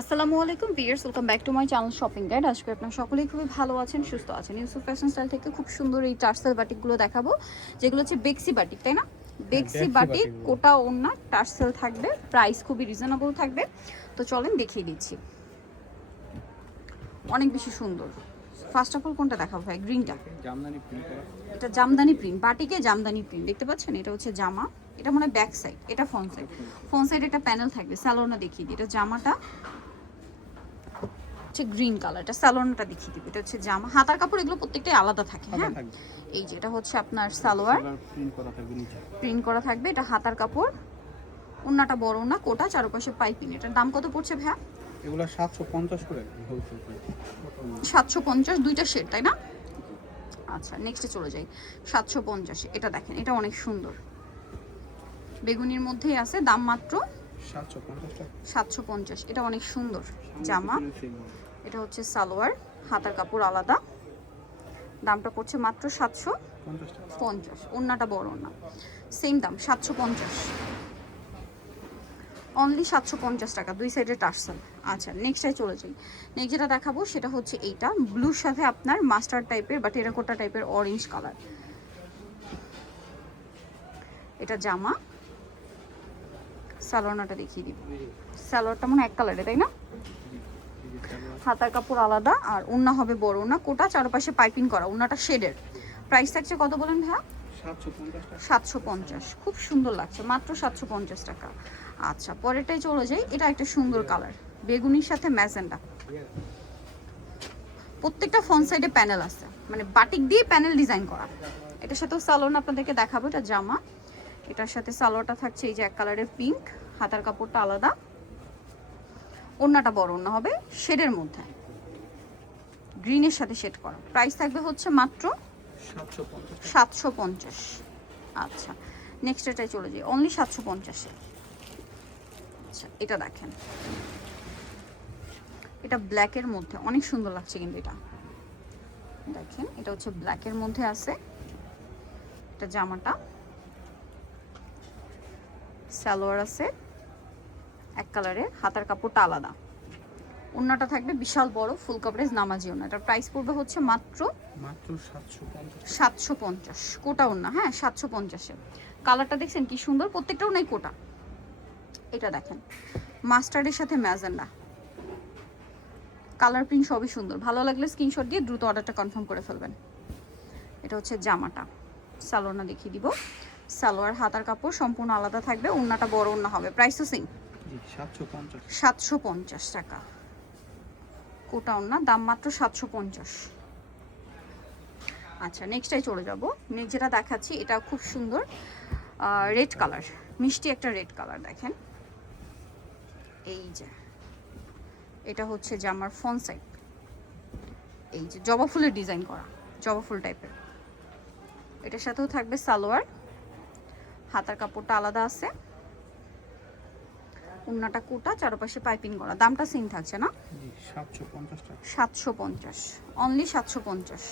আসসালামু আলাইকুম viewers, welcome back to my channel shopping guide. আজকে আপনারা সকলেই খুবই ভালো আছেন, সুস্থ আছেন। ইউসুফ ফ্যাশন স্টাইল থেকে খুব সুন্দর এই টার্সেল বাটিকগুলো দেখাবো, যেগুলো হচ্ছে বেক্সি বাটিক, তাই না? হ্যাঁ, বেক্সি দেখছি বাটিক, বাটিগুলো। কোটা ওড়না, টার্সেল থাকবে, প্রাইস খুবই রিজনেবল থাকবে। তো চলেন দেখিয়ে দিচ্ছি, অনেক বেশি সুন্দর। ফার্স্ট অফ অল কোনটা দেখাবো ভাই? গ্রিনটা। জামদানি প্রিন্ট করা। এটা জামদানি প্রিন্ট, বাটিকে জামদানি প্রিন্ট দেখতে পাচ্ছেন। এটা হচ্ছে জামা, এটা মানে ব্যাক সাইড, এটা ফ্রন্ট সাইড। ফ্রন্ট সাইড একটা প্যানেল থাকবে, স্যালোনা দেখিয়ে দিই। এটা জামাটা হচ্ছে গ্রিন কালার, এটা স্যালোনাটা দেখিয়ে দিবে। এটা হচ্ছে জামা, হাতার কাপড় এগুলো প্রত্যেকটাই আলাদা থাকে। হ্যাঁ, এই যে এটা হচ্ছে আপনার সালোয়ার, প্রিন্ট করা থাকবে নিচে। প্রিন্ট করা থাকবে। এটা হাতার কাপড়, ওন্নাটা বড় ওন্না, কোটা, চারপাশে পাইপিং। এটার দাম কত পড়ছে ভাইয়া? এগুলো 750 করে হোলসেল প্রাইস। 750, দুইটা শেড, তাই না? আচ্ছা, নেক্সটে চলে যাই। 750, এটা দেখেন, এটা অনেক সুন্দর, বেগুনির মধ্যেই আছে, দাম মাত্র 750 টাকা। 750। এটা অনেক সুন্দর জামা। এটা হচ্ছে সালোয়ার, হাতার কাপড় আলাদা, দামটা পড়ছে মাত্র 750। ওন্নাটা বড় ওন্না, সেম দাম 750, অনলি 750 টাকা, দুই সাইডে টার্সেল। আচ্ছা, নেক্সটে চলে যাই। নেক্সট যেটা দেখাবো সেটা হচ্ছে এইটা, ব্লুর সাথে আপনার মাস্টার্ড টাইপের বা টেরাকোটা টাইপের অরেঞ্জ কালার। এটা জামা, সালোয়ারটা দেখিয়ে দিব। সালোয়ারটা মনে এক কালারে, তাই না? হাতার কাপড় আলাদা, আর ওন্না হবে বড় ওন্না, কোটা, চারপাশে পাইপিং করা, ওন্নাটা শেডের। প্রাইস থাকছে কত বলেন ভাইয়া? 750। খুব সুন্দর লাগছে, মাত্র 750 টাকা। আচ্ছা, পরেরটাই চলে যাই। এটা একটা সুন্দর কালার, বেগুনির সাথে ম্যাজেন্ডা। প্রত্যেকটা ফ্রন্ট সাইডে প্যানেল আছে, মানে বাটিক দিয়ে প্যানেল ডিজাইন করা। এটার সাথেও সালোয়ার আপনাদেরকে দেখাবো। এটা জামা, এটার সাথে সালোয়ারটা থাকছে এই যে এক কালারের পিঙ্ক, হাতার কাপড়টা আলাদা, ওন্নাটা বড় ওন্না হবে শেডের মধ্যে, গ্রিনের সাথে শেড করা। প্রাইস থাকবে হচ্ছে মাত্র 750। আচ্ছা, নেক্সট এটাই চলে যাই, অনলি 750-এ। আচ্ছা, এটা দেখেন, এটা ব্ল্যাকের মধ্যে অনেক সুন্দর লাগছে কিন্তু। এটা দেখেন, এটা হচ্ছে ব্ল্যাকের মধ্যে আছে। এটা জামাটা, সালোয়ার আছে এক কালারের, হাতার কাপড়টা আলাদা, ওন্নাটা থাকবে বিশাল বড় ফুল কভারেজ নামাজি ওন্না। এটার প্রাইস পড়বে হচ্ছে মাত্র 750। কোটা ওন্না, হ্যাঁ 750-এ। কালারটা দেখছেন কি সুন্দর, প্রত্যেকটাও নাই কোটা। এটা দেখেন, মাস্টার্ডের সাথে ম্যাজেন্ডা, কালার প্রিন্ট সবই সুন্দর। ভালো লাগলে স্ক্রিনশট দিয়ে দ্রুত অর্ডারটা কনফার্ম করে ফেলবেন। এটা হচ্ছে জামাটা, সালোয়ারটা দেখিয়ে দিব। সালোয়ার, হাতার কাপড় সম্পূর্ণ আলাদা থাকবে, ওন্নাটা বড় ওন্না হবে। প্রাইস তো সেম, 750 টাকা। কোটা ওন্না, দাম মাত্র 750। আচ্ছা, নেক্সটটাই চলে যাব। নেক্সট যেটা দেখাচ্ছি এটা খুব সুন্দর, রেড কালার, মিষ্টি একটা রেড কালার। দেখেন, এই যে এটা হচ্ছে জামার ফ্রন্ট সাইড, এই যে জবা ফুলের ডিজাইন করা, জবা ফুল টাইপের। এটার সাথেও থাকবে সালোয়ার, হাতার কাপড়টা আলাদা আছে, ওন্নাটা কোটা, চারপাশে পাইপিং করা। দামটা সেম থাকছে না? 750, অনলি 750।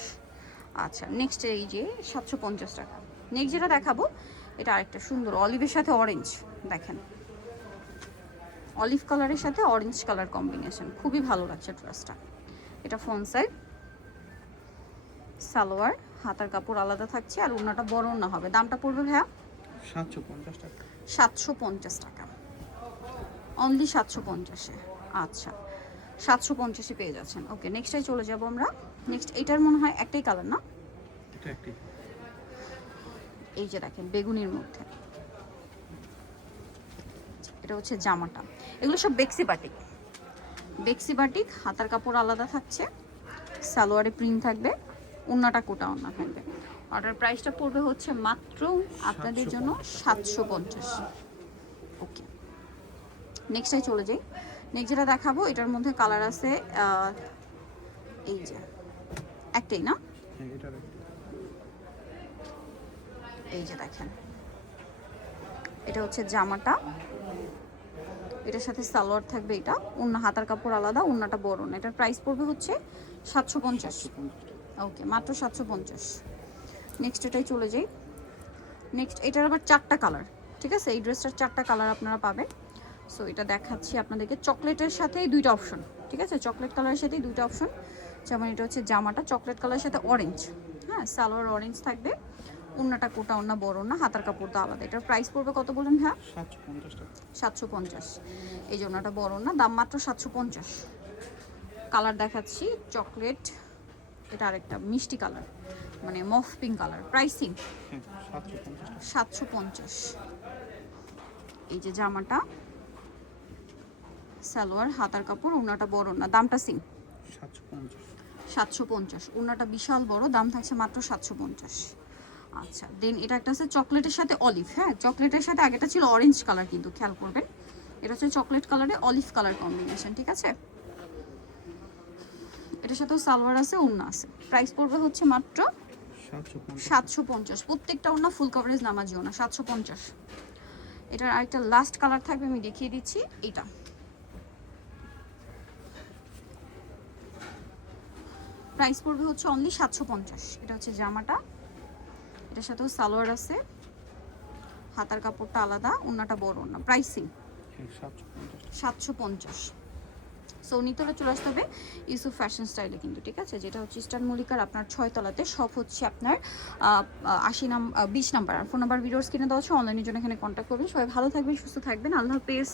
আচ্ছা, নেক্সট এই যে 750 টাকা। নেক্সট যেটা দেখাবো এটা আরেকটা সুন্দর, অলিভের সাথে অরেঞ্জ। দেখেন, অলিভ কালারের সাথে অরেঞ্জ কালার কম্বিনেশন, খুবই ভালো লাগছে ড্রেসটা। এটা ফ্রন্ট সাইড, সালোয়ার, হাতার কাপড় আলাদা থাকছে, আর ওন্নাটা বড় ওন্না হবে। দামটা পড়বে ভাইয়া 750 টাকা। 750 টাকা, অনলি 750-এ। আচ্ছা, 750-এ পেয়ে যাচ্ছেন। ওকে, নেক্সটটাই চলে যাব আমরা। নেক্সট এটার মনে হয় একটাই কালার না? এটা একটি। এই যে দেখেন, বেগুনির মধ্যে। এটা হচ্ছে জামাটা, এগুলো সব বেক্সি বাটিক। বেক্সি বাটিক, হাতার কাপড় আলাদা থাকছে, সালোয়ারে প্রিন্ট থাকবে, ওন্নাটা কোটা ওন্না থাকবে। অর্ডার প্রাইসটা পড়বে হচ্ছে মাত্র আপনাদের জন্য 750। ওকে, নেক্সটটাই চলে যাই। নেক্সট যেটা দেখাবো এটার মধ্যে কালার আছে এই যে একটাই না? এই যে দেখেন, এটা হচ্ছে জামাটা, এটার সাথে সালোয়ার থাকবে, এটা ওন্না, হাতার কাপড় আলাদা, ওন্নাটা বড় না। এটার প্রাইস পড়বে হচ্ছে 750। ওকে, মাত্র 750। নেক্সট এটাই চলে যাই। নেক্সট এটার আবার 4টা কালার, ঠিক আছে? এই ড্রেসটার 4টা কালার আপনারা পাবেন। সো এটা দেখাচ্ছি আপনাদেরকে চকলেটের সাথেই দুইটা অপশন, ঠিক আছে, চকলেট কালারের সাথেই দুইটা অপশন। যেমন এটা হচ্ছে জামাটা চকলেট কালারের সাথে অরেঞ্জ, হ্যাঁ, সালোয়ার অরেঞ্জ থাকবে, ওন্নাটা কোটা ওন্না বড় ওন্না, হাতার কাপড়টা আলাদা। এটার প্রাইস পড়বে কত বলুন হ্যাঁ? 750 টাকা। 750। এই যে ওন্নাটা বড় ওন্না, দাম মাত্র 750। কালার দেখাচ্ছি চকলেট, এটা আরেকটা মিষ্টি কালার, মানে মফ পিঙ্ক কালার। প্রাইসিং হ্যাঁ 750 টাকা। 750। এই যে জামাটা সালোয়ার, হাতার কাপড়, ওন্নাটা বড় ওন্না, দামটা সিম 750। 750। ওন্নাটা বিশাল বড়, দাম থাকছে মাত্র 750। আচ্ছা, দেন এটা একটা আছে চকলেটের সাথে অলিভ, হ্যাঁ, চকলেটের সাথে আগেটা ছিল অরেঞ্জ কালার, কিন্তু খেয়াল করবেন এটা হচ্ছে চকলেট কালারে অলিভ কালার কম্বিনেশন, ঠিক আছে। এটার সাথেও সালোয়ার আছে, ওন্না আছে। প্রাইস পড়বে হচ্ছে মাত্র 750। 750। প্রত্যেকটা ওন্না ফুল কভারেজ নামাজিও না, 750। এটার আরেকটা লাস্ট কালার থাকবে, আমি দেখিয়ে দিচ্ছি। এটা প্রাইস পড়বে হচ্ছে অনলি 750। এটা হচ্ছে জামাটা, এটার সাথেও সালোয়ার আছে, হাতার কাপড়টা আলাদা, ওন্নাটা বড় ওন্না। প্রাইসিং হ্যাঁ 750 টাকা। 750। সো নিতরে চলে আসতে হবে ইউসুফ ফ্যাশন স্টাইলে কিন্তু, ঠিক আছে, যেটা হচ্ছে ইস্টার্ন মল্লিকার আপনার 6 তলাতে। সব হচ্ছে আপনার 20 নাম্বার। আর ফোন নাম্বার ভিডিওস কিনে দেওয়া হচ্ছে, অনলাইনের জন্য এখানে কন্ট্যাক্ট করবেন। সবাই ভালো থাকবেন, সুস্থ থাকবেন, আল্লাহ হাফেজ।